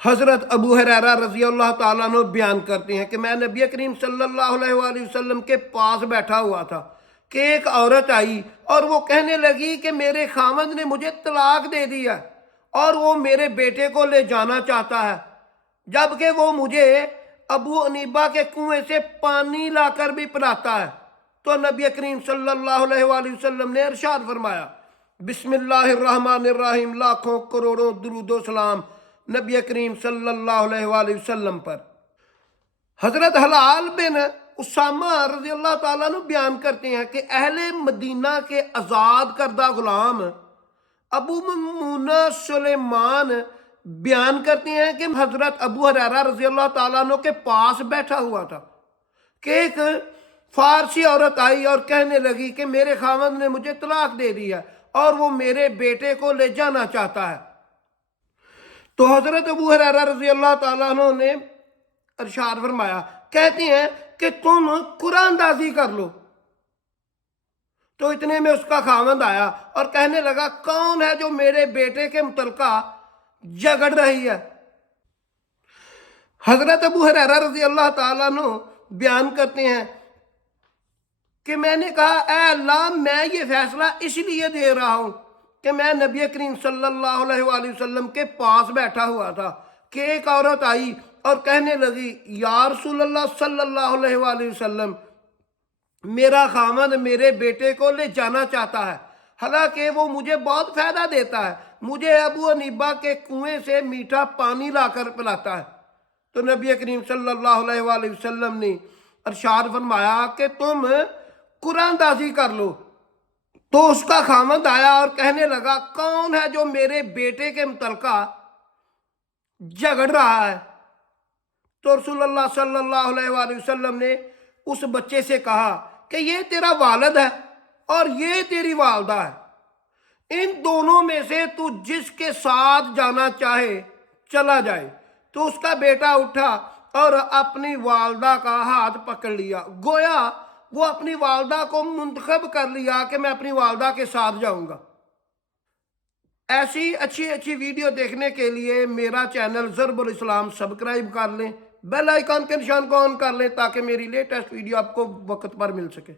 حضرت ابو ہریرہ رضی اللہ تعالیٰ عنہ بیان کرتے ہیں کہ میں نبی کریم صلی اللہ علیہ وآلہ وسلم کے پاس بیٹھا ہوا تھا کہ ایک عورت آئی اور وہ کہنے لگی کہ میرے خاوند نے مجھے طلاق دے دیا اور وہ میرے بیٹے کو لے جانا چاہتا ہے، جبکہ وہ مجھے ابو انیبہ کے کنویں سے پانی لا کر بھی پلاتا ہے۔ تو نبی کریم صلی اللہ علیہ وآلہ وسلم نے ارشاد فرمایا، بسم اللہ الرحمن الرحیم، لاکھوں کروڑوں درود و سلام نبی کریم صلی اللہ علیہ وآلہ وسلم پر۔ حضرت حلال بن اسامہ رضی اللہ تعالیٰ عنہ بیان کرتے ہیں کہ اہل مدینہ کے آزاد کردہ غلام ابو ممونہ سلیمان بیان کرتے ہیں کہ حضرت ابو ہریرہ رضی اللہ تعالیٰ عنہ کے پاس بیٹھا ہوا تھا کہ ایک فارسی عورت آئی اور کہنے لگی کہ میرے خاوند نے مجھے طلاق دے دیا اور وہ میرے بیٹے کو لے جانا چاہتا ہے۔ تو حضرت ابو ہریرہ رضی اللہ تعالیٰ عنہ نے ارشاد فرمایا، کہتے ہیں کہ تم قرآن اندازی کر لو۔ تو اتنے میں اس کا خاوند آیا اور کہنے لگا، کون ہے جو میرے بیٹے کے متعلقہ جھگڑ رہی ہے؟ حضرت ابو ہریرہ رضی اللہ تعالیٰ عنہ بیان کرتے ہیں کہ میں نے کہا، اے اللہ، میں یہ فیصلہ اس لیے دے رہا ہوں کہ میں نبی کریم صلی اللہ علیہ وآلہ وسلم کے پاس بیٹھا ہوا تھا کہ ایک عورت آئی اور کہنے لگی، یا رسول اللہ صلی اللہ علیہ وآلہ وسلم، میرا خاوند میرے بیٹے کو لے جانا چاہتا ہے، حالانکہ وہ مجھے بہت فائدہ دیتا ہے، مجھے ابو انیبہ کے کنویں سے میٹھا پانی لا کر پلاتا ہے۔ تو نبی کریم صلی اللہ علیہ وآلہ وسلم نے ارشاد فرمایا کہ تم قرآن اندازی کر لو۔ تو اس کا خاوند آیا اور کہنے لگا، کون ہے جو میرے بیٹے کے متعلقہ جھگڑ رہا ہے؟ تو رسول اللہ صلی اللہ علیہ وآلہ وسلم نے اس بچے سے کہا کہ یہ تیرا والد ہے اور یہ تیری والدہ ہے، ان دونوں میں سے تو جس کے ساتھ جانا چاہے چلا جائے۔ تو اس کا بیٹا اٹھا اور اپنی والدہ کا ہاتھ پکڑ لیا، گویا وہ اپنی والدہ کو منتخب کر لیا کہ میں اپنی والدہ کے ساتھ جاؤں گا۔ ایسی اچھی ویڈیو دیکھنے کے لیے میرا چینل ضرب الاسلام سبسکرائب کر لیں، بیل آئیکن کے نشان کو آن کر لیں تاکہ میری لیٹسٹ ویڈیو آپ کو وقت پر مل سکے۔